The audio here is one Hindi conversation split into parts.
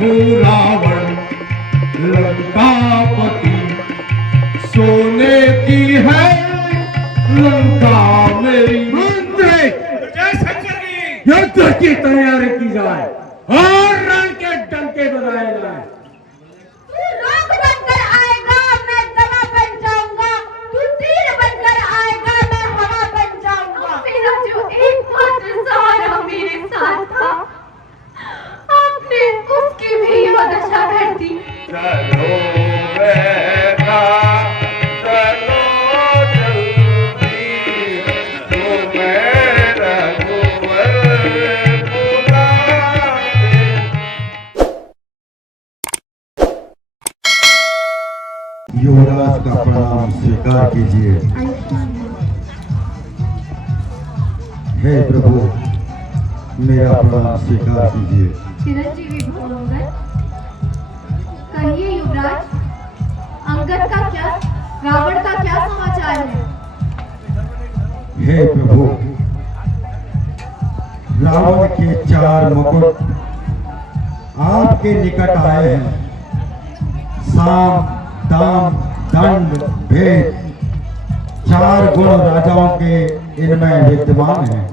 हूँ रावण लंकापति, सोने की है लंका मेरी। मंत्री, युद्ध की तैयारी की जाए और रण के डंके बजाए जाए। तू रोक बनकर आएगा, मैं दवा बन जाऊंगा। तू तीर बनकर आएगा, मैं हवा बन जाऊंगा। मेरा जो एकमात्र सहारा मेरे साथ था, आपने उसकी भी यह दशा कर दी। चलो बेटा, चलो जल्दी, तुम्हें रघुवर बुलाते। युवराज का प्रणाम स्वीकार कीजिए। हे प्रभु, मेरा प्रणाम स्वीकार कीजिए। चिरंजीवी भव अंगद। कहिए युवराज, अंगद का क्या, रावण का क्या समाचार है? हे प्रभु, रावण के 4 मुकुट आपके निकट आए हैं। साम, दाम, दंड, भेद 4 गुण राजाओं के इनमें विद्यमान हैं।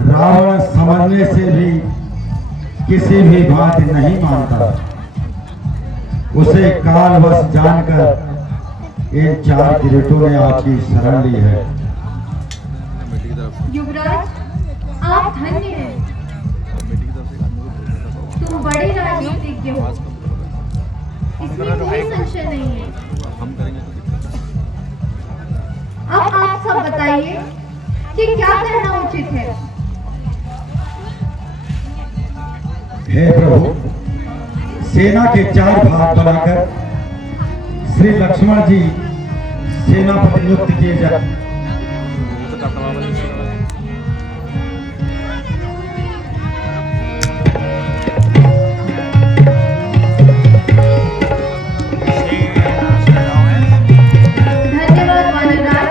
रावण समझने से भी किसी भी बात नहीं मानता। उसे कालवश जानकर इन 4 किरीटों ने आपकी शरण ली है। युवराज, आप धन्य हैं। तुम बड़े राजनीतिज्ञ हो, इसमें कोई संशय नहीं है। अब आप सब बताइए कि क्या करना उचित है। हे प्रभु, सेना के 4 भाग बनाकर श्री लक्ष्मण जी सेनापति नियुक्त किए जाए। धन्यवाद वानरराज,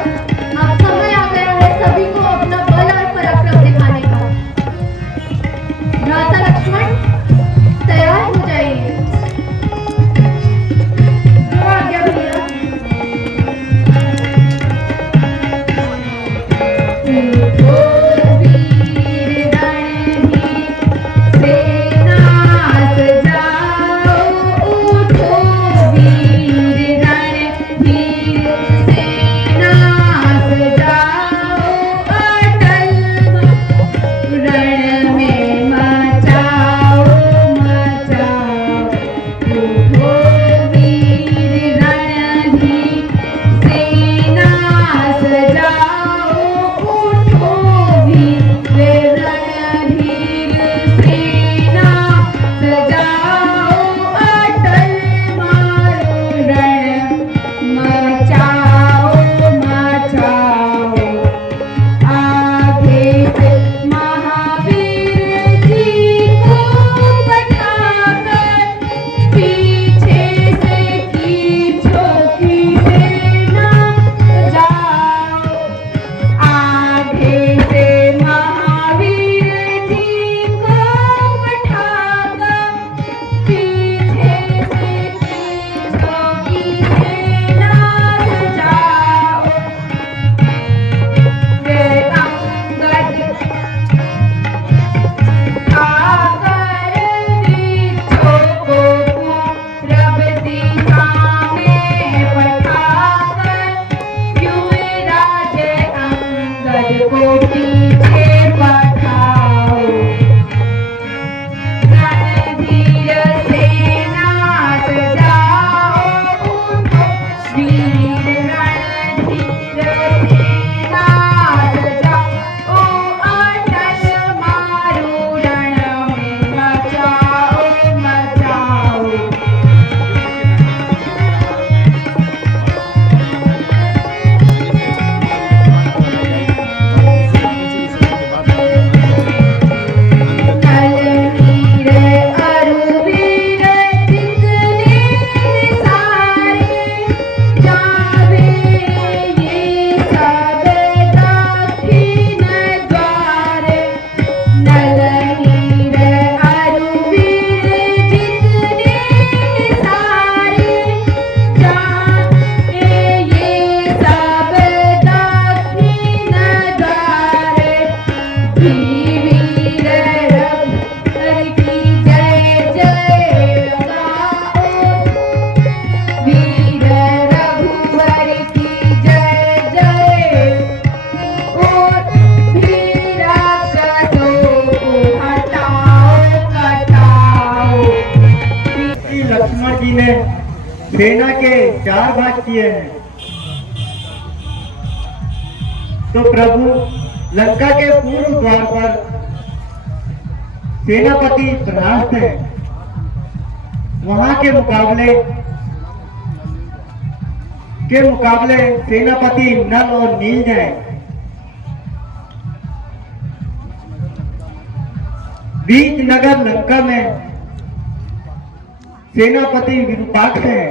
अब समय आ गया है सभी को अपना बल और पराक्रम दिखाने का। भ्राता लक्ष्मण, तैयार हो जाइए। जो आज्ञा भैया। ने सेना के 4 भाग किए हैं। तो प्रभु लंका के पूर्व द्वार पर सेनापति प्रहस्त है, वहां के मुकाबले सेनापति नल और नील हैं। बीच नगर लंका में सेनापति विरूपाक्ष है,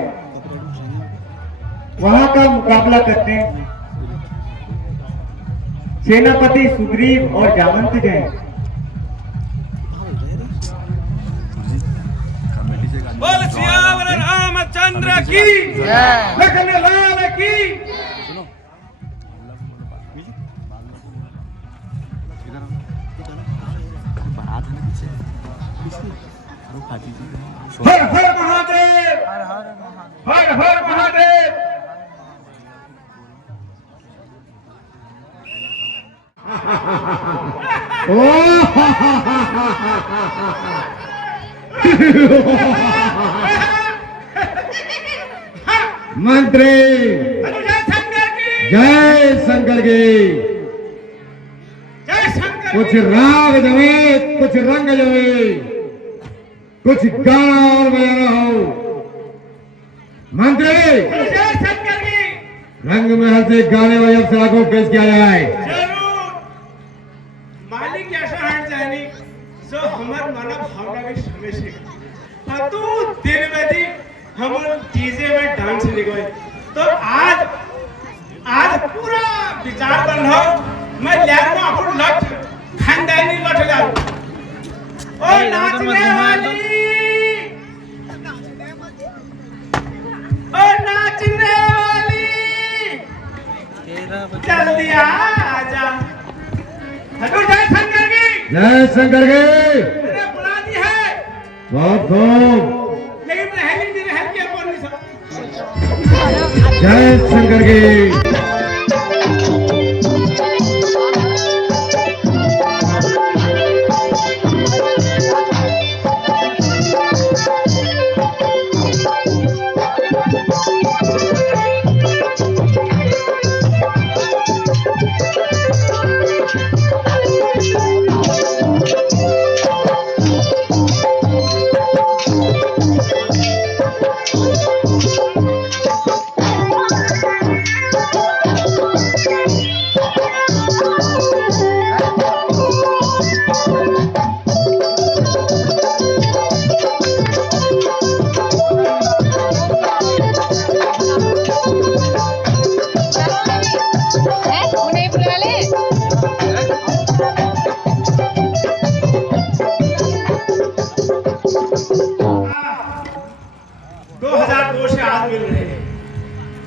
वहां का मुकाबला करते हैं सेनापति सुग्रीव और जामंत हैं। बोल सियावर रामचंद्र की लखन लाल की। हर हर महादेव, हर हर महादेव। मंत्री जय शंकर की। जय शंकर। कुछ राग जमे, कुछ रंग जमे, कुछ गाना और बजाना हो। मंत्री जय शंकर की। रंग महल से गाने वाले अप्सरा को पेश किया जाए। जरूर मालिक ऐसा हट जाए सो हमार मानव भावना के समय से तू दिन में दी हम डीजे में डांस लिखवाए। तो आज पूरा विचार बन हो मैं लैब में अपन लट खानदानी लट जाऊं। ओ नाचने वाली, ओ नाचने वाली, जल्दी आजा। हजूर जय शंकर की। जय शंकर की। मैंने बुला दी है बहुत खूब। लेकिन रहली नहीं रहल के अपन नहीं सब। जय शंकर की।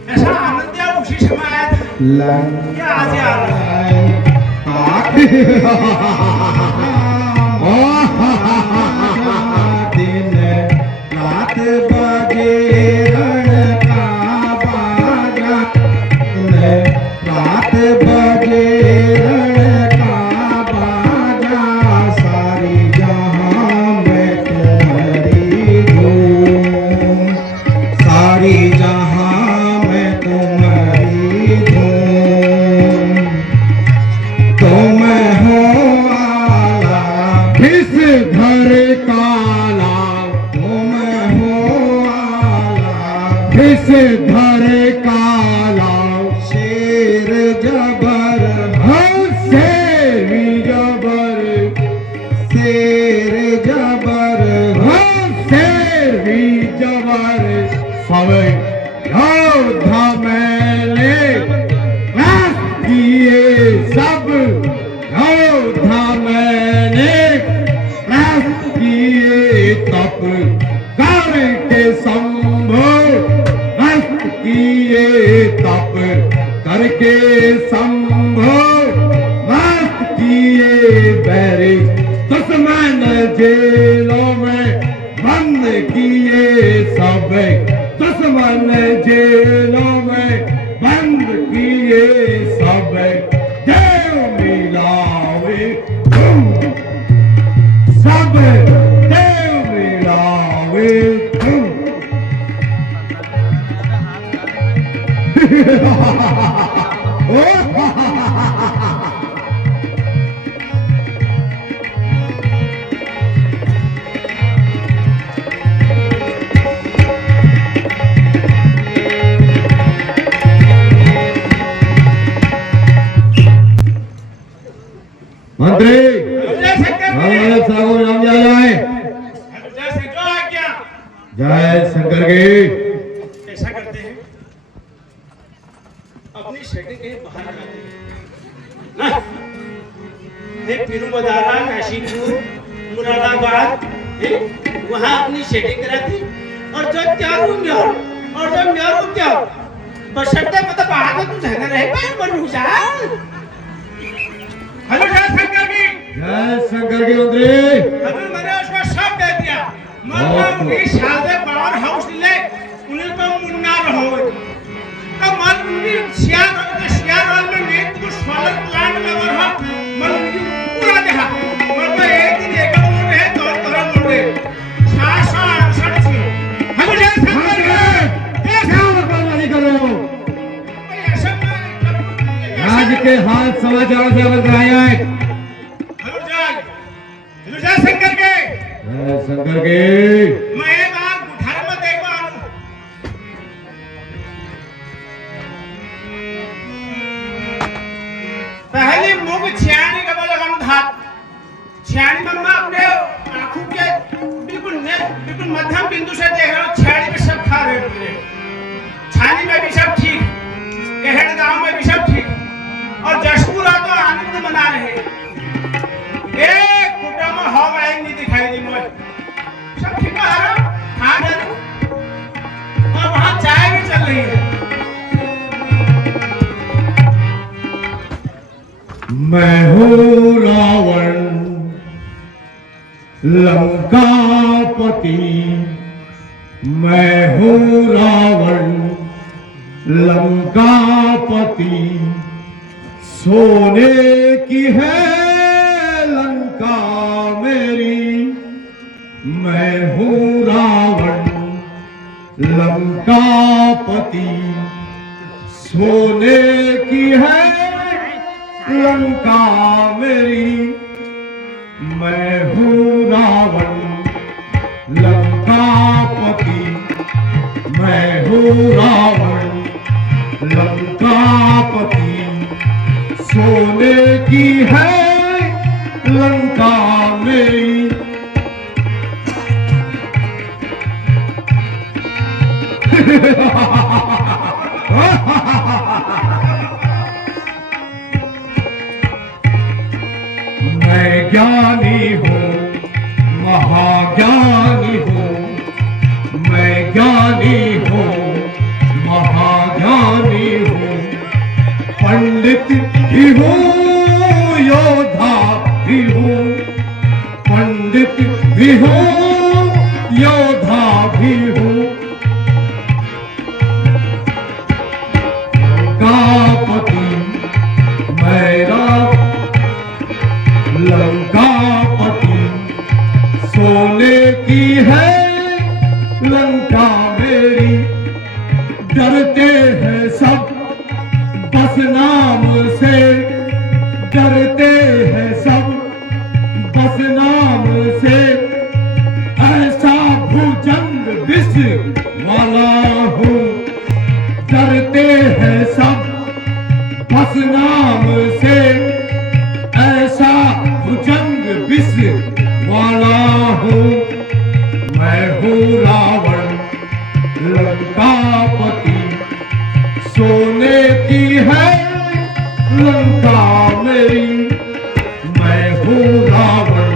ऐसा आनंद या खुशी समय आया था क्या आज आ रहा है। दिन रात बजे रण का बाजा, रात बजे रण का बाजा, सारी जहां में तुम्हारी धूम, सारी जहां में तुम्हारी धूम। तुम हो आला किस घर काला, तुम हो आला किस घर काला, शेर जबर हाँ शेर जबर, शेर जबर हाँ शेर जबर, सब योद्धा मैंने किए, सब योद्धा मैंने किए, तप करके संभो नष्ट किए, तप करके संभो नष्ट किए, बैरी दुश्मन जेलों में बंद किए, सब दुश्मन जेलों में बंद किए, सब देव मिलावे तुम, सब देव मिलावे तुम। जय शंकर की। ऐसा करते हैं, अपनी शक्ति के बाहर लगाते हैं ना। ये पीरू बदारा, काशीपुर, मुरादाबाद, वहां अपनी सेटिंग कराती और जो त्यारू म्योर और जो म्योरू त्यार बशर्ते मतलब आगे तू रहना रहे पर बनू जा। हेलो जय शंकर की। जय शंकर की मंत्री। अभी मैंने उसको सब दे दिया, मतलब ये शादी पावर हाउस ले उन्हें तो मुन्ना रहो। अब मान उनकी सियार में नेट को सोलर प्लांट लगा रहा, मन उनकी पूरा देखा, मतलब एक दिन एक बोल रहे तो तरह बोल रहे, 668 थी। हम जय शंकर के, क्या बकवास कर रहे हो? ऐसा आज के हाल समाचार से अवगत कराया है। हेलो जय शंकर के। जय शंकर की। मैं एक बार घर में देखवा आऊं। पहले मुंह छियानी का लगाऊं था। छियानी में मैं अपने आंखों के बिल्कुल मध्यम बिंदु से देख रहा हूँ। छियानी में सब खा रहे हैं मेरे। छानी में भी सब ठीक, कहड़ गांव में भी सब ठीक, और जशपुरा तो आनंद मना रहे हैं। एक कुटा में हो गए नहीं दिखाई दी मुझे। सब ठीक है हाँ डर, और वहाँ चाय भी चल रही है। मैं हूँ रावण लंकापति, मैं हूँ रावण लंकापति, सोने की है लंका मेरी, मैं हूँ रावण लंकापति, सोने की है लंका मेरी, मैं हूँ रावण लंकापति, मैं हूँ रावण लंकापति, सोने की है लंका मेरी। मैं ज्ञानी हूँ, महाज्ञानी हूँ, मैं ज्ञानी हूँ, महाज्ञानी हूँ, पंडित भी हूँ, योद्धा भी हूँ, पंडित भी हूँ, योद्धा भी हूँ, लंकापति मेरा लंकापति, सोने की है लंका मेरी, डरते हैं सब बस नाम से, डरते हैं सब बस नाम से, ऐसा भुजंग विष वाला हूँ, डरते हैं सब बस नाम से, ऐसा भुजंग विष वाला हूँ, मैं हूँ रावण लंकापति, सोने की है लंका मेरी, मैं हूँ रावण।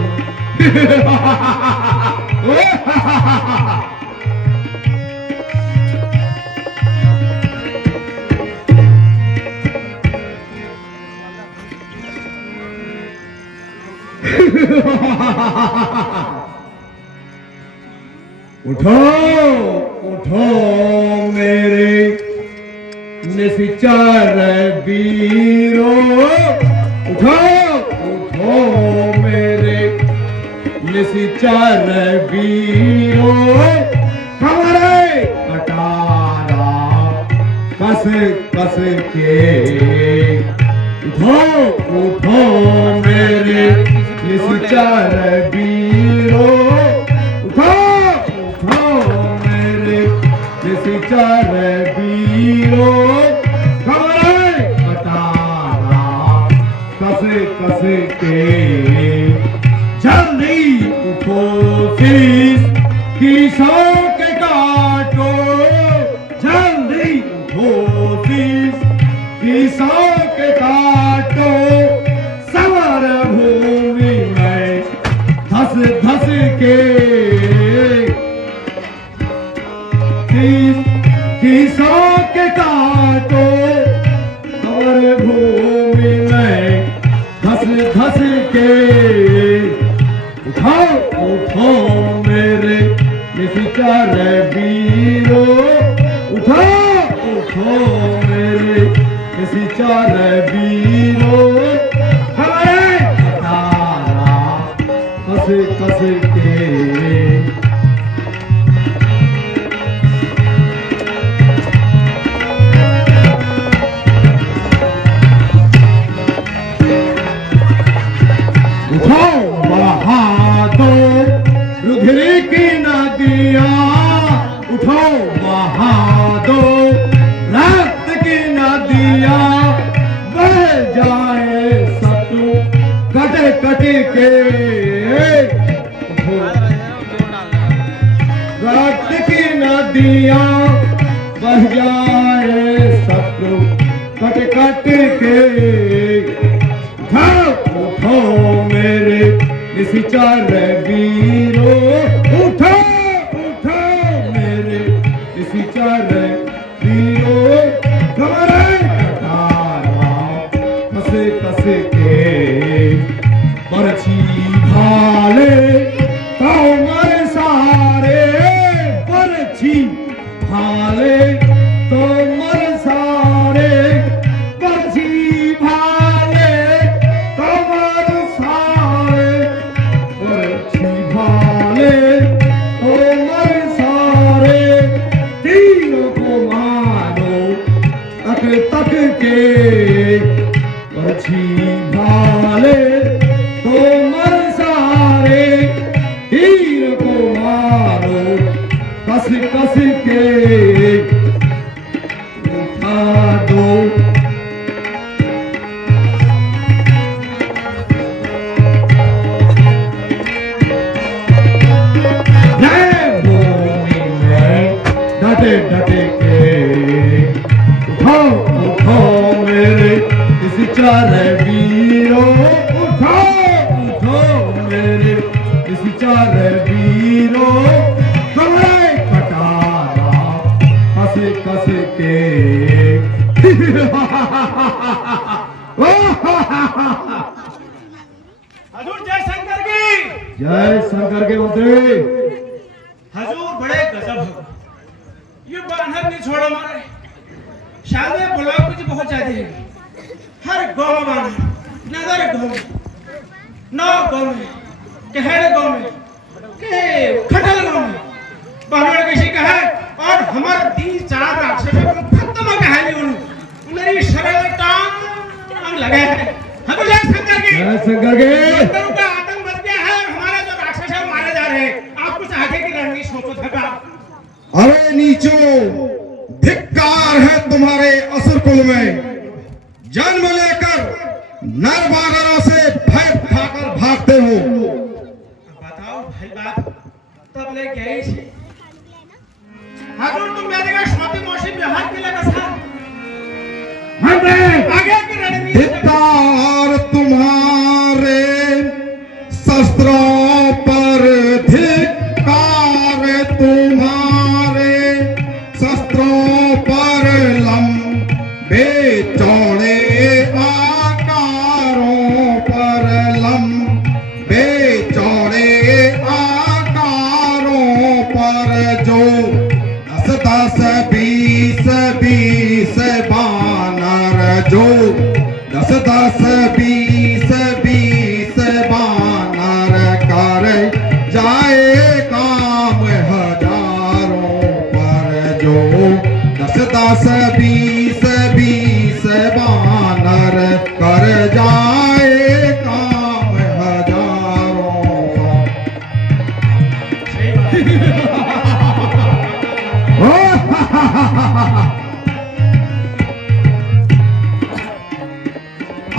उठो उठो मेरे निश्चर वीरो, उठो उठो मेरे निश्चर वीरो, हमारे कटारा कस कस के, उठो उठो मेरे निश्चर वीरो, उठो उठो मेरे निश्चर वीरो, हमारे कटारा कस कस के, जल्दी उठो शीश की शौक किसों के काटो सवर भूमि में धस धस के किसों के काटो सवर भूमि में धस धस के उठाओ उठाओ मेरे निश्चर वीरो उठाओ उठाओ मेरे निश्चर वीरो हमारे तारा कस कस के रुधिर की नदियां उठो बहा दो रक्त की नदियां बह जाए सतु कट कट के रक्त की नदियां बह जाए सतु कट कट के उठो मेरे निश्चर वीरो उठो उठो मेरे निश्चर वीरो घरे कटारा कस कस के परछी भाले तोमर सारे परछी भाले तोमर सारे परछी भाले तोमर सारे भाले तोमर सारे तीनों को मारो तक तक के पक्षी भाले तोमर सारे तीर को मारो कस कस के उठा दो डटे डटे के उठो उठो मेरे निश्चर वीरो उठो उठो मेरे निश्चर वीरो कमरे कटारा कस कस के हजूर जय शंकर की जय शंकर के मंत्री हजूर बड़े गजब हो ये बानर नहीं छोड़ा मारे शायद ब्लॉक कुछ बहुत ज्यादा है हर गांव में बानर नगर गांव में नौ गांव में कहरे गांव में के खटल गांव में बानर किसी का है और हमारे 3-4 राक्षसों को खत्म कहानी उन्होंने मेरी शरीर टांग लगे हैं हम जय शंकर की जय शंकर के मंदिरों का आतंक मच गया है और हमारे जो राक्षस है मारे जा रहे हैं आप कुछ आगे की रणनीति सोचो धक्का अरे नीचो धिक्कार है तुम्हारे असुर कुल में जन्म लेकर नर बानरों से भय खाकर भागते हो बताओ भाई बात तब ले गई थी हजूर तुम मेरे का छोटी मोशी बिहार के लिए कसा आगे की रणनीति धिक्कार तुम्हारे शस्त्रों पर धिक्कार तुम्हारे शस्त्रों पर लंबे चौड़े आकारों पर लंबे चौड़े आकारों पर जो 10-10 20-20 बानर जो 10-10 20-20 बानर कर जाए काम हजारों पर जो 10-10 20-20 बानर कर जाए काम हजारों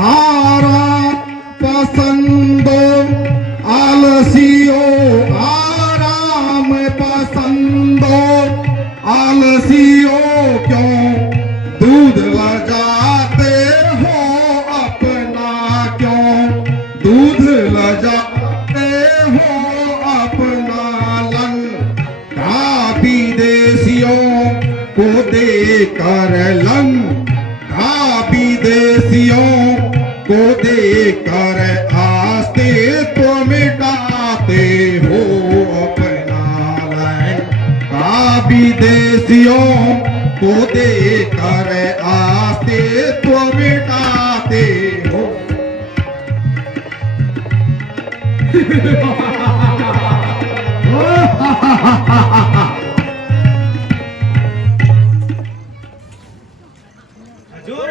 आराम पसंदो आलसियो आराम पसंदो आलसियो क्यों दूध ल जाते कर लंका विदेशियों को देकर अस्तित्व मिटाते हो अपना लंका विदेशियों को देकर अस्तित्व मिटाते हो। हजूर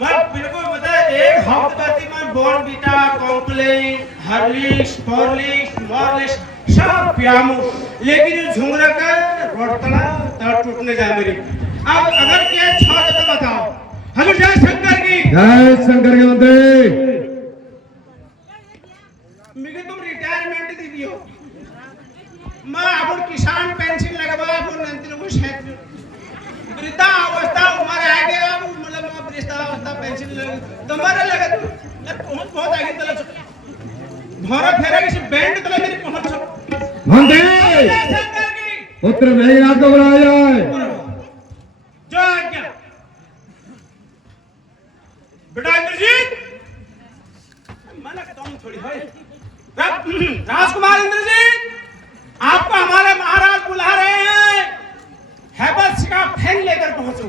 मैं बिल्कुल बता एक हफ्ते बाद मैं बॉर्नवीटा कॉम्प्लेन हॉर्लिक्स हॉर्लिक्स मॉर्लिक्स सब पियामू लेकिन ये झुंगरा का रोटला तार टूटने जा मेरी अब अगर क्या छा तो बताओ। हजूर जय शंकर की जय शंकर के बंदे। मुझे तुम रिटायरमेंट दी दियो मैं अपन किसान पेंशन लगवा अपन नंतर को शायद वृद्धा अवस्था उम्र आ गया मतलब मैं वृद्धा अवस्था पेंशन लग तुम्हारे लगा यार बहुत आगे तले घोड़ा फेरा किसी बैंड तले मेरी पहुंच बंदे शंकर की पुत्र मेघनाथ को बुलाया जाए। जो आज्ञा बेटा इंद्रजीत मना तुम थोड़ी भाई राजकुमार इंद्रजीत आपको हमारे महाराज बुला रहे हैं हैबल्स का फैन लेकर पहुंचो।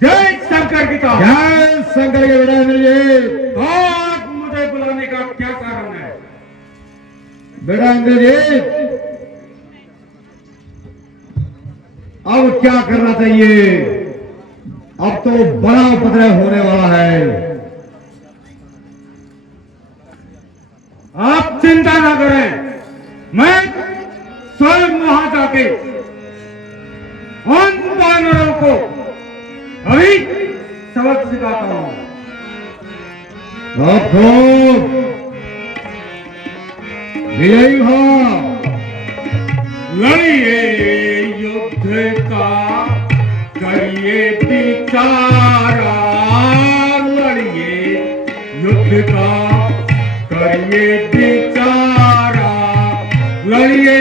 जय शंकर की तार। जय शंकर के बेटा इंद्रजीत। आज मुझे बुलाने का क्या कारण है? बेटा इंद्रजीत अब क्या करना चाहिए? अब तो बड़ा उपद्रव होने वाला है। आप चिंता ना करें, मैं स्वयं वहां जाके उन वानरों को अभी सबक सिखाता हूं। अब तो विजयी हो, लड़िए युद्ध का करिए बिचारा, लड़िए युद्ध का करिए बिचारा, लड़िए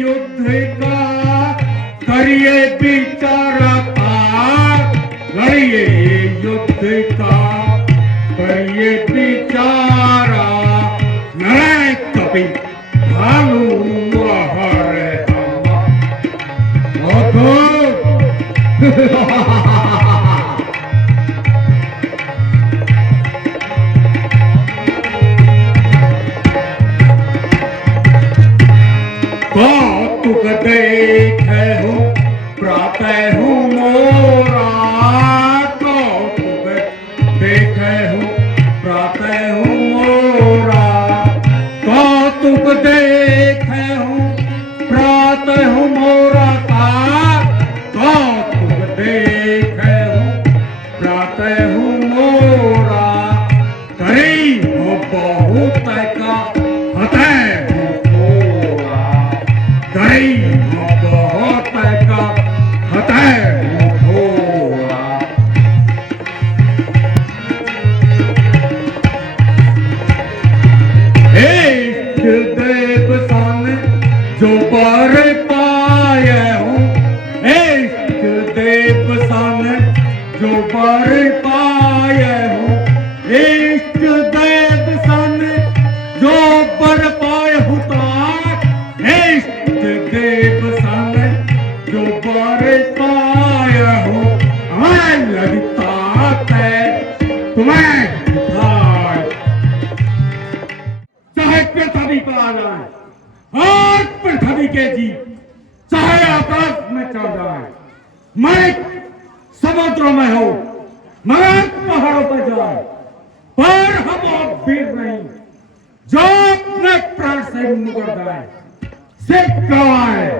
युद्ध का करिए बिचारा था, लड़िए युद्ध का करिए बिचारा, लड़ाई कभी भालू हरे कौतुक देखे हूँ प्रातः हूँ मोरा, कौतुक देखे हूँ प्रातः हूँ मोरा, कौतुक देखे हूँ प्रातः हूँ मोरा का, कौतुक देखे हूँ प्रातः हूँ मोरा, करी हो बहुत का फतेह गई बहुत का फतेह होगा। इष्ट देव सन जो पर पाए हूँ, इष्ट देव सन जो पर पाए हूँ, इष्ट देव सन जो पर पाए हूँ, इष्ट देव सन जो पर पाया हो, हमें लगता है तुम्हें चाहे पृथ्वी पर आ जाए और पृथ्वी के जी चाहे आकाश में चढ़ जाए, मैं समुद्रों में हो मगर पहाड़ों पर जाए, पर हम और वीर नहीं जो अपने प्राण से मुकर जाए। सिर्फ गवाए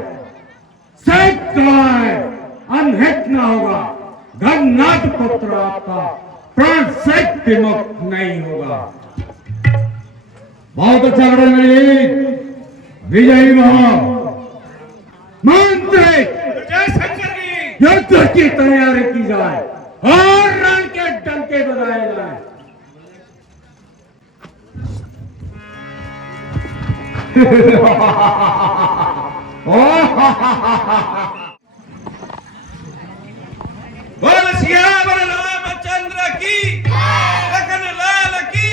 अनहित न होगा, घननाथ पुत्र आपका प्राण से विमुक्त नहीं होगा। बहुत अच्छा बेटा इंद्रजीत, विजयी हो। मंत्री जय शंकर की युद्ध की तैयारी की जाए और रण के डंके बजाए जाए। बोल सियावर रामचंद्र की लखन लाल की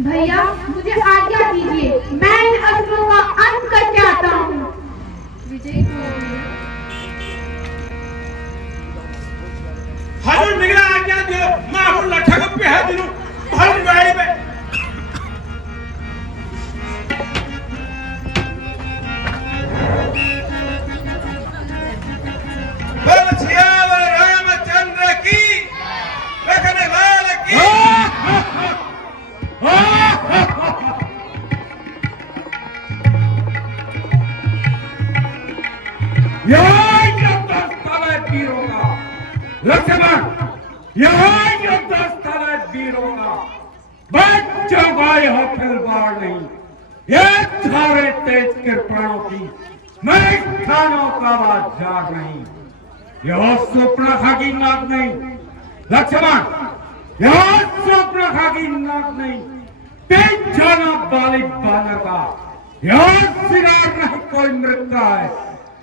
भैया मुझे आज्ञा दीजिए, मैं इन असुरों का अंत करके आता हूँ। हजूर निगरा आज्ञा दियो, माहौल लठा को पे है दिनु भर गाड़ी पे बोल सियावर रामचंद्र की लखन लाल की लक्ष्मण यहाँ युद्ध स्थल है वीरों का, बच्चों का यह खिलवाड़ नहीं, ये सारे तेज कृपाणों की मैं खानों का बाजार नहीं, यह सुपर्णखा की नाक नहीं लक्ष्मण, यह सुपर्णखा की नाक नहीं, तेज जाना बाली बानर का, यह सिगार नहीं कोई मृत का है,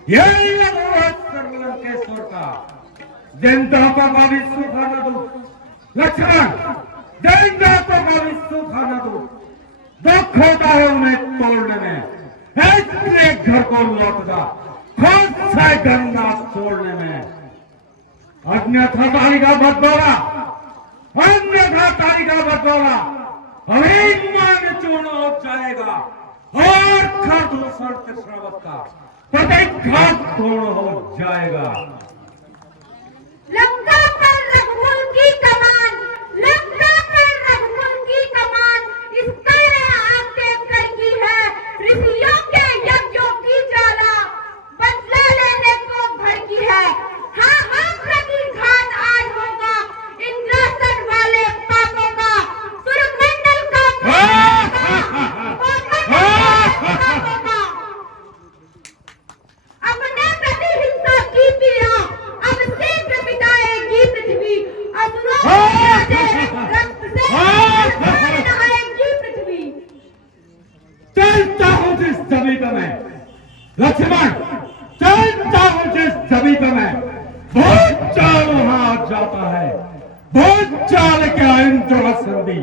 यही सर्वलंकेश्वर का जिन दांतों का भी सूखा न दो लक्ष्मण, जिन दांतों का भी सूखा न दो, दुख होता है उन्हें तोड़ने में, इसलिए घर को लौट जा खुद से गंगा छोड़ने में, अन्यथा तारी का बदला, अन्यथा तारी का बदला अभी मान चूर्ण हो जाएगा और खर दूसर श्रावक का प्रत्येक घात पूर्ण हो जाएगा। लंका पर रघुकुल की कमान, लंका पर रघुकुल की कमान, इसका आग देख कर की है ऋषियों के यज्ञों की ज्वाला, बदला लेने को भड़की है। हाँ हाँ प्रतिघात आज होगा इंद्रासन वाले पापों का, सूर्यमंडल का अपने प्रति हिंसा की पीड़ा अब शीघ्र मिटाएगी पृथ्वी, असुरों के रक्त से नहाएगी पृथ्वी। चलता हूँ जिस जमीन में लक्ष्मण, चलता हूँ जिस जमीन में बहुत चाल वहां जाता है, बहुत चाल क्या इंद्रासन भी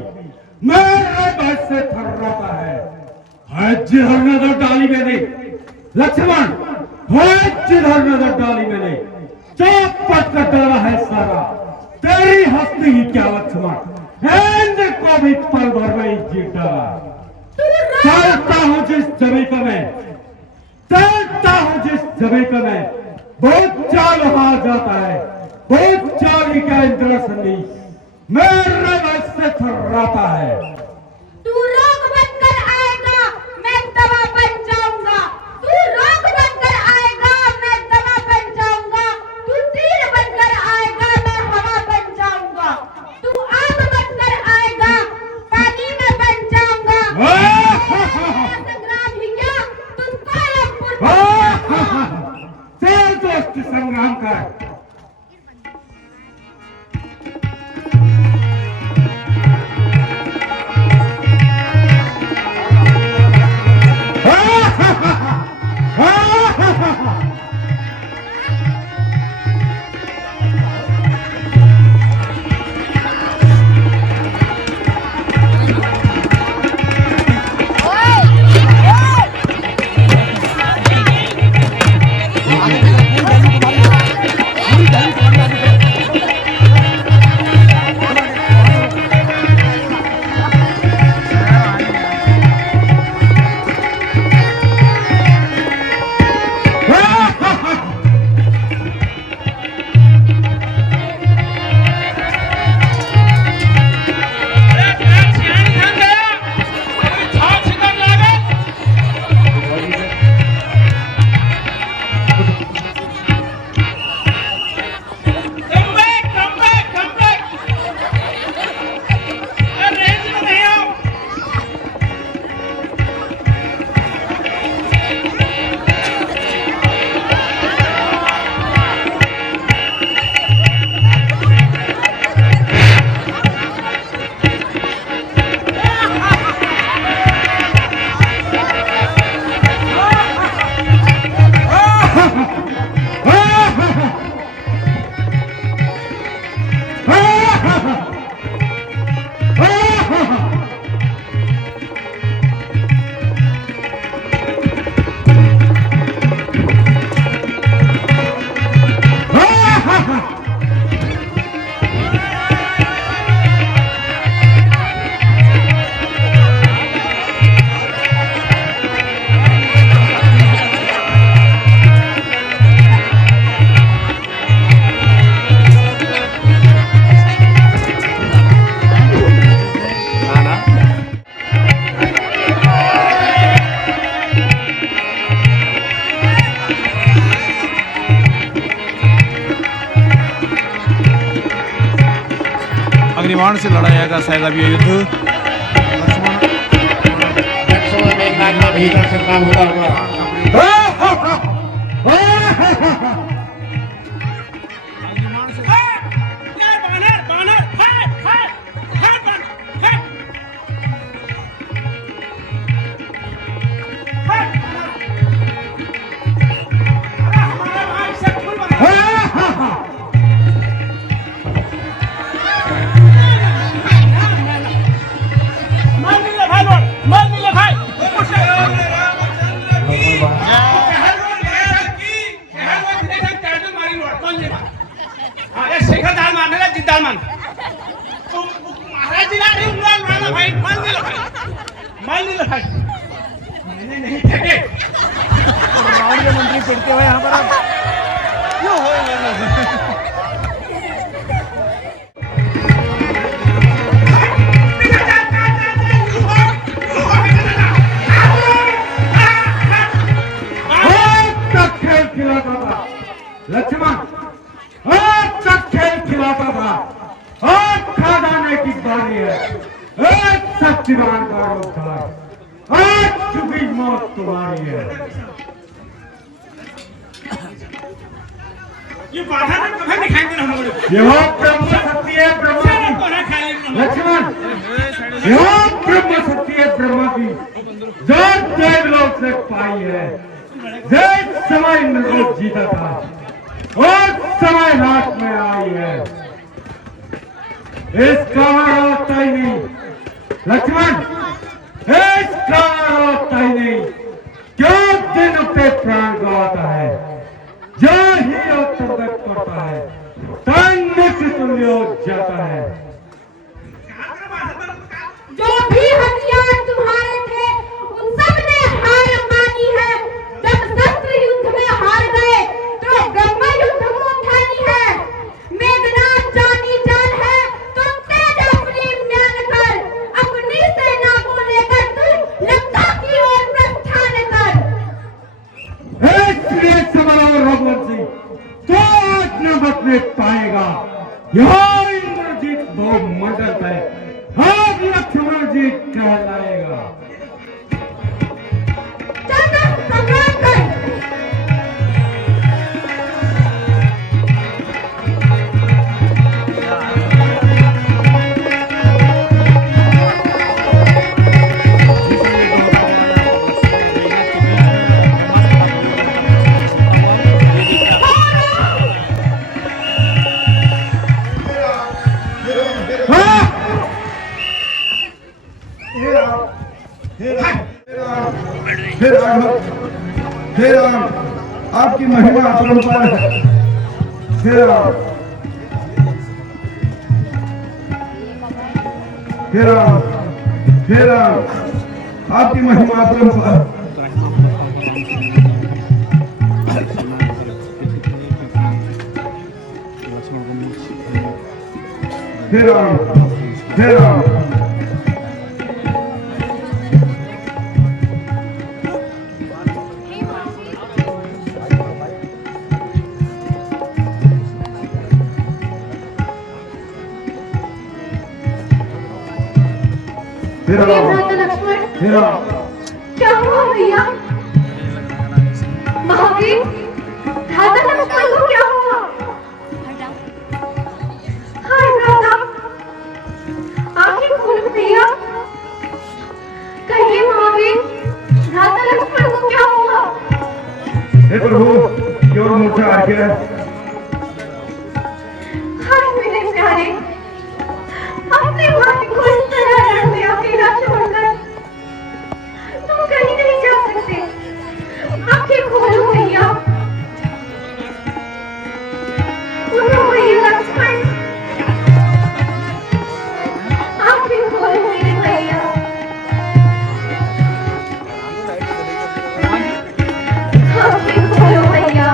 मेरे बस से थर्राता है, जिधर नजर डाली मैंने लक्ष्मण, जिधर नजर डाली मैंने चौपट कर डाला है सारा, तेरी हस्ती ही क्या लक्ष्मण, इंद्र को भी पल भर में ही जीत डाला। चलता हूँ जिस जमीन में, चलता हूँ जिस जमीन में बहुत चाल वहां जाता है, बहुत चाल का इंद्रासन भी मेरे बस से थर्राता है। तू रोग बनकर आएगा मैं दवा बन जाऊंगा, तू रोग बनकर आएगा मैं दवा बन जाऊंगा, तू हनुमान से लड़ाया जा शायद अब ये युद्ध। लक्ष्मण मेघनाथ में भीतर से काम होता हुआ मैंने नहीं फेंके। मंत्री चिढ़ते हुए यहाँ पर आप क्यों हो खेल खिलाता था लक्ष्मण, आज तक खेल खिलाता था, आज खा जाने की बारी है। एक सच्चिदान का उद्धार, आज चुकी मौत तुम्हारी है। ये बाधा में कभी दिखाएंगे हम लोग। यह ब्रह्म शक्ति है ब्रह्मा की लक्ष्मण, यह ब्रह्म शक्ति है ब्रह्मा की जो देवलोक से पाई है। जय समय इंद्रलोक जीता था और समय हाथ में आई है। इसका रोकता ही नहीं लक्ष्मण, इसका रोकता ही नहीं। क्यों दिन पे प्राण गवाता है, जो ही अंतर्गत करता है तन से तुल्य हो जाता है। जो भी हथियार तुम्हारे थे उन सब ने हार मानी है। जब शस्त्र युद्ध में हार गए तो ब्रह्म युद्ध को उठानी है। मेघनाथ जानी जान है तो तेज अपनी म्यान कर, अपनी सेना को लेकर तू लंका की ओर प्रस्थान कर। इसलिए समरो रघुवंशी, तो आज न बचने पाएगा। यह इंद्रजीत बहुत मंडल है, आज लक्ष्मण जी कहलाएगा। चल संग्राम कर। हे राम, आपकी महिमा अपरंपार है। हे राम, हे राम, हे राम, आपकी महिमा अपरंपार। हे राम, हे राम, लक्ष्मण क्या हुआ भैया? महावीर राधा लक्ष्मण को क्या हुआ? हाय राधा, आंखें खोलो भैया। कहिए महावीर राधा लक्ष्मण को क्या हुआ? हे प्रभु, क्यों मूर्छा आ गया? हाय मेरे प्यारे, अपने भाई को इस तरह रण में अकेला छोड़कर तुम कहीं नहीं जा सकते। आंखें खोलो भैया। उठो भैया लक्ष्मण, आंखें खोलो मेरे भैया। आंखें खोलो भैया,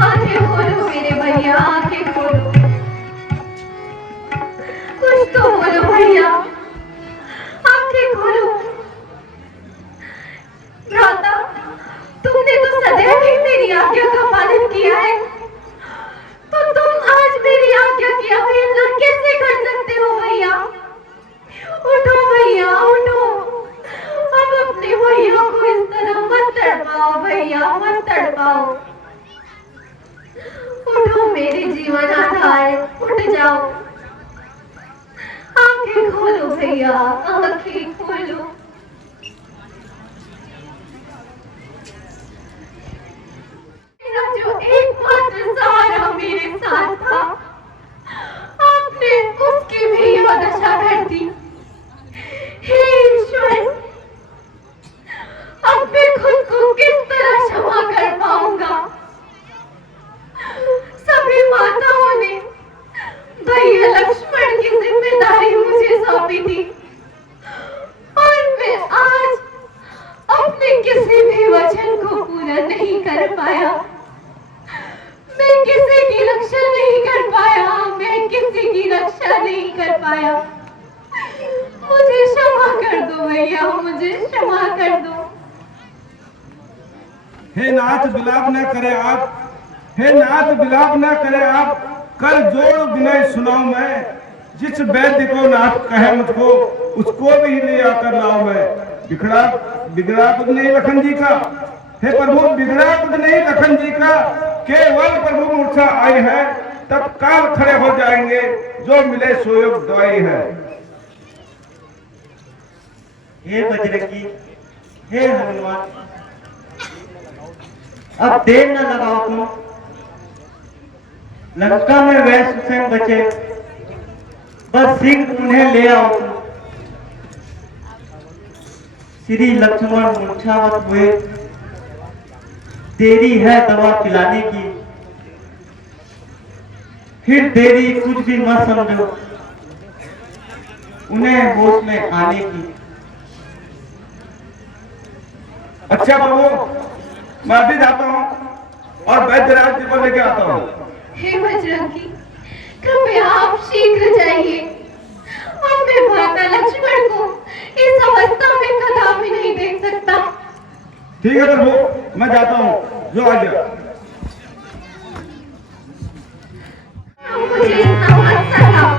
आंखें खोलो मेरे भैया, आंखें खोलो, कुछ तो बोलो भैया, आंखें खोलो। भ्राता, तुमने तो सदैव ही मेरी आज्ञा का पालन किया है, तो तुम आज मेरी आज्ञा की अवहेलना कैसे कर सकते हो भैया? उठो भैया, उठो, अब अपने भैया को इस तरह मत तड़पाओ भैया, मत तड़पाओ। उठो मेरे जीवन आधार, उठ जाओ, आंखें खोलो भैया, आंखें खोलो। मेरा जो एकमात्र सहारा मेरे साथ था, आपने उसकी भी दशा कर दी। हे ईश्वर, अब मैं खुद को किस तरह क्षमा कर पाऊंगा? सभी माताओं ने भैया लक्ष्मण की जिम्मेदारी मुझे सौंपी थी, और मैं आज अपने किसी भी वचन को पूरा नहीं कर पाया। मैं किसी की रक्षा नहीं कर पाया, मैं किसी की रक्षा नहीं कर पाया। मुझे क्षमा कर दो भैया, मुझे क्षमा कर दो। हे नाथ विलाप न करे आप, हे नाथ विलाप न करे आप, कर जोड़ विनय सुनाऊं मैं। जिस वैद्य को नाथ कहे मुझको, उसको भी ले आकर लाऊं मैं। बिगड़ा कुछ नहीं लखन जी का, हे प्रभु बिगड़ा कुछ नहीं लखन जी का, केवल प्रभु मूर्छा आई है, तब काल खड़े हो जाएंगे, जो मिले सोयोग दवाई है। हे बजरंगी, हे हनुमान, अब देर न लगाओ तुम, लंका में वैश्य स्वयं बचे, बस शीघ्र उन्हें ले आओ तुम। श्री लक्ष्मण मूर्छावत हुए, देरी है दवा पिलाने की, फिर देरी कुछ भी मत समझो उन्हें होश में आने की। अच्छा प्रभु, मैं अभी जाता हूँ और वैद्यराज जी को लेके आता हूँ। हे बजरंगी, कृपया आप शीघ्र जाइए, अब मैं भ्राता लक्ष्मण को इस अवस्था में कदापि नहीं देख सकता। ठीक है प्रभु, मैं जाता हूँ, जो आ गया। मुझे इतना मत सताओ।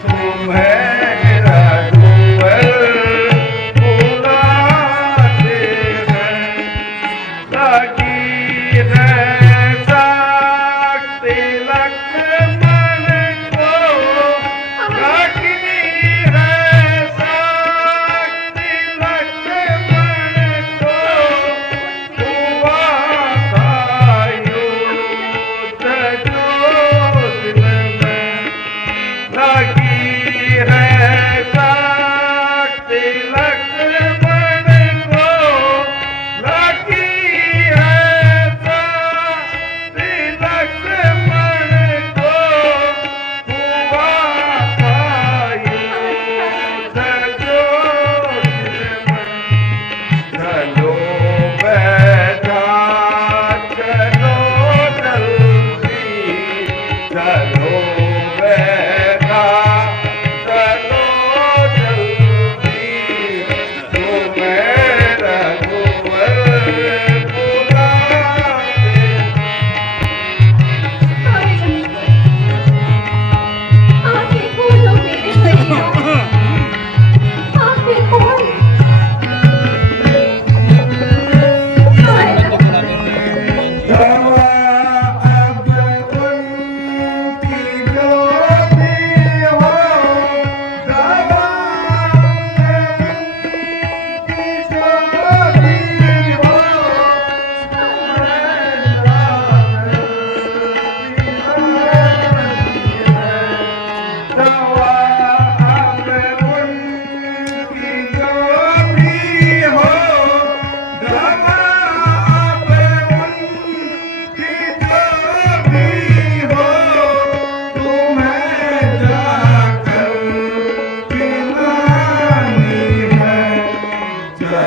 तुम्हें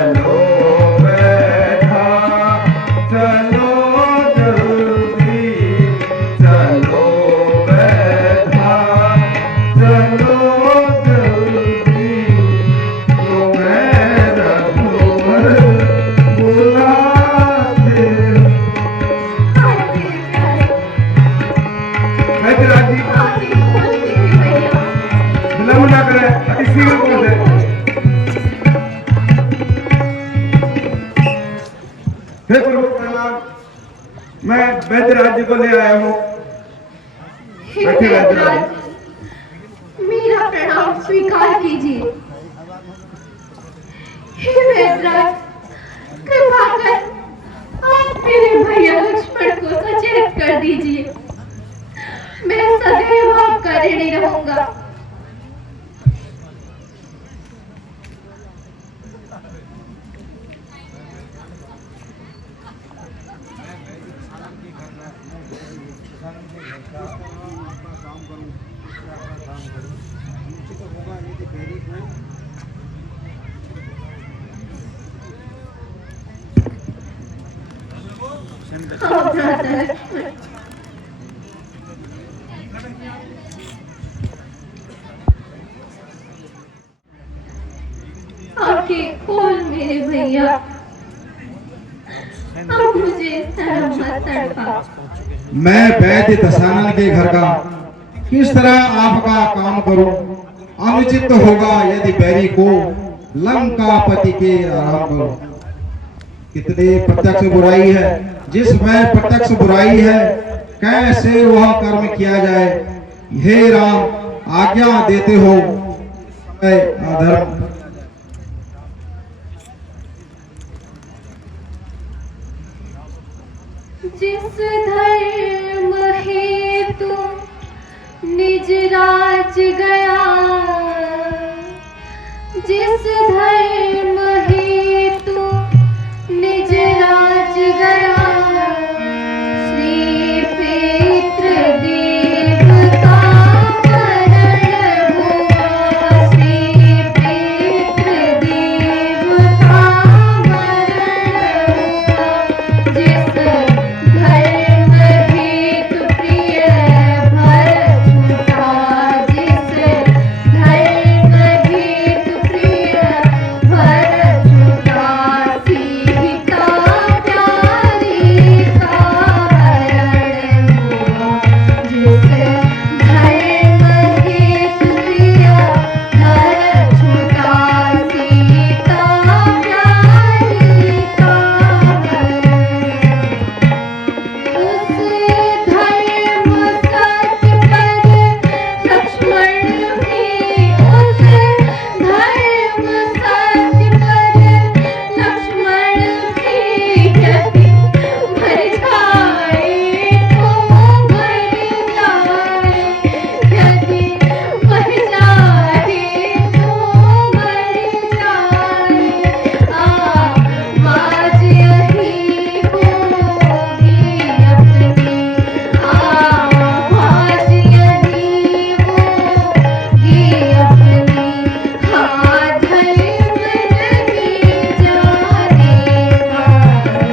चलो बैठा चलो जल्दी चलो बैठा चलो जल्दी तुम्हें रघुवर बुलाते मैं तेरा जी विलंब ना करे अति शीघ्र कर दे हे प्रभु प्रणाम मैं वैद्यराज जी को ले आया हूँ बैठे वैद्यराज मेरा प्रणाम स्वीकार कीजिए। हे वैद्यराज, कृपा कर आप मेरे भैया लक्ष्मण को सचेत कर दीजिए। मैं सदैव आपका ऋणी रहूंगा। हाँ, भ्राता लक्ष्मण, आंखें खोल मेरे भैया, अब मुझे इस तरह मत तड़पा। मैं वैद्य दशानन के घर का किस तरह आपका काम करूं? अनुचित होगा यदि बैरी को लंकापति के आराम करूं। कितनी प्रत्यक्ष बुराई है, जिसमें प्रत्यक्ष बुराई है कैसे वह कर्म किया जाए। हे राम, आज्ञा देते हो अधर्म जिस धर्म हेतु निज राज गया, जिस धर्म हेतु निज राज गया, श्री पितृ देवता मरण हुआ, श्री पितृ देवता मरण हुआ। जिस धर्म हेतु प्रिय भरत छूटा, जिस धर्म हेतु प्रिय भरत छूटा, सीता प्यारी का हरण हुआ। जिस धर्म हेतु प्रिय भरत छूटा, सीता प्यारी का हरण। उस धर्म सत्य पर लक्ष्मण भी, उस धर्म सत्य पर लक्ष्मण भी यदि मर जाए तो मर जाए, यदि मर जाए तो मर जाए। आवाज यही होगी अपनी, आवाज यही होगी अपनी। हाँ, धर्म नहीं जाने पाए।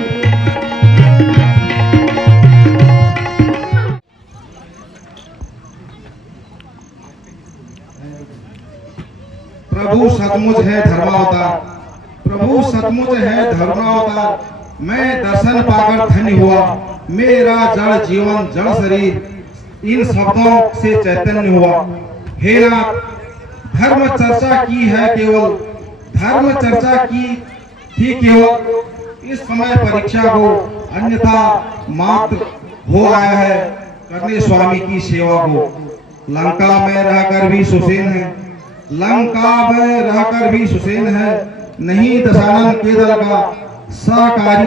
प्रभु सचमुच है धर्मावतार, प्रभु सचमुच है धर्मावतार। मैं दर्शन पाकर धन्य हुआ, मेरा जड़ जीवन जड़ शरीर इन शब्दों से चैतन्य हुआ। हे नाथ, धर्म चर्चा की है केवल, धर्म चर्चा की थी केवल। इस समय परीक्षा को अन्यथा मात्र हो आया है करने स्वामी की सेवा को। लंका में रहकर भी सुसेन है, लंका में रहकर भी सुसेन है, नहीं दशानन के दल का सहकारी।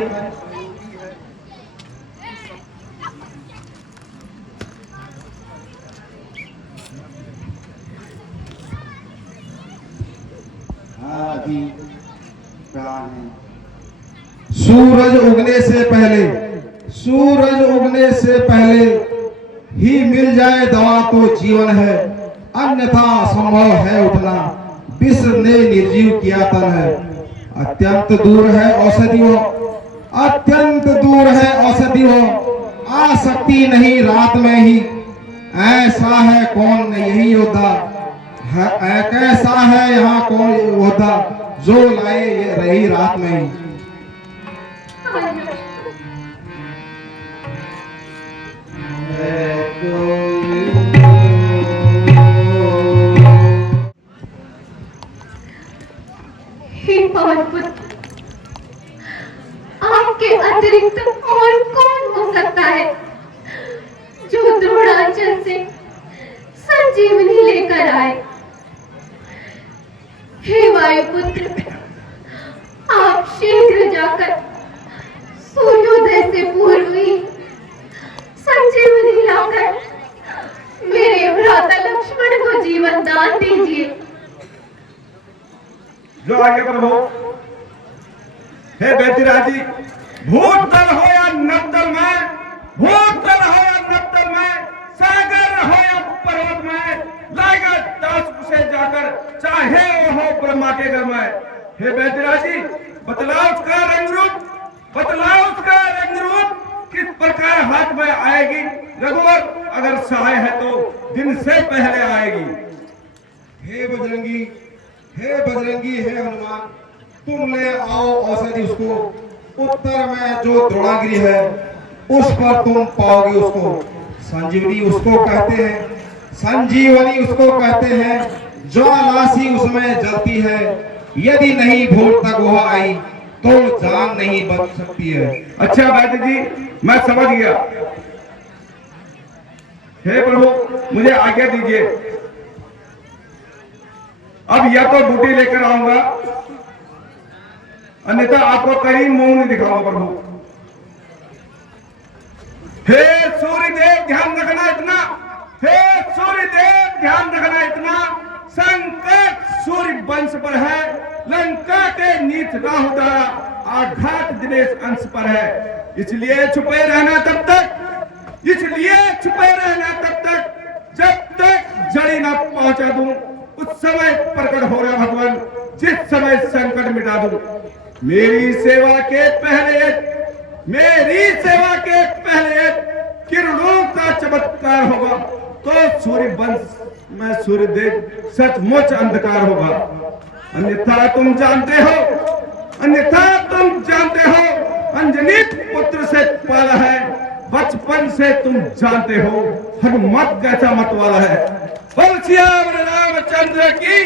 सूरज उगने से पहले, सूरज उगने से पहले ही मिल जाए दवा तो जीवन है, अन्यथा असंभव है उठना। विश्व ने निर्जीव किया तन है, अत्यंत दूर है औषधियों, अत्यंत दूर है औषधियों, आ सकती नहीं रात में ही। ऐसा है कौन यही योद्धा, कैसा है यहाँ कौन योद्धा, जो लाए ये रही रात में ही। हे पवन पुत्र, आपके अतिरिक्त और कौन हो सकता है जो द्रोणांचल से संजीवनी लेकर आए। हे वायुपुत्र, आप शीघ्र जाकर सूर्योदय से पूर्व ही संजीवनी लाकर मेरे भ्राता लक्ष्मण को जीवन दान दीजिए। जो आगे प्रभु। हे बेतिराजी, भूतल हो या नवतल में, भूतल हो या नवतल में, सागर हो या पर्वत में, लाएगा दास उसे जाकर, चाहे वो हो ब्रह्मा के घर में। हे बेतिराजी, बतलाओ उसका रंग रूप, बतलाओ उसका रंग रूप किस प्रकार हाथ में आएगी। रघुवर अगर सहाय है तो दिन से पहले आएगी। हे बजरंगी, हे बजरंगी, हे हनुमान, तुम ले आओ औषधि उसको। उत्तर में जो द्रोणागिरी है उस पर तुम पाओगे उसको। संजीवनी उसको कहते हैं, संजीवनी उसको कहते हैं। ज्वालासी उसमें जलती है, यदि नहीं भोर तक वह आई तो जान नहीं बच सकती है। अच्छा वैद्य जी, मैं समझ गया। हे प्रभु, मुझे आज्ञा दीजिए। अब या तो बूटी लेकर आऊंगा, अन्यथा आपको कहीं मुंह नहीं दिखाऊंगा प्रभु। हे सूर्यदेव ध्यान रखना इतना, हे सूर्यदेव ध्यान रखना इतना, संकट सूर्य वंश पर है, लंका के नीच राहु द्वारा आघात दिनेश अंश पर है। इसलिए छुपे रहना तब तक, इसलिए छुपे रहना तब तक जब तक जड़ी न पहुंचा दूं। उस समय प्रकट हो रहा भगवान, जिस समय संकट मिटा दूं। मेरी सेवा के पहले, मेरी सेवा के पहले किरणों का चमत्कार होगा तो सूर्य वंश में सूर्यदेव सचमुच अंधकार होगा। अन्यथा तुम जानते हो, अन्यथा तुम जानते हो, अंजनी पुत्र से पाला है, बचपन से तुम जानते हो हनुमत कैसा मत वाला है। बोल सियावर रामचंद्र की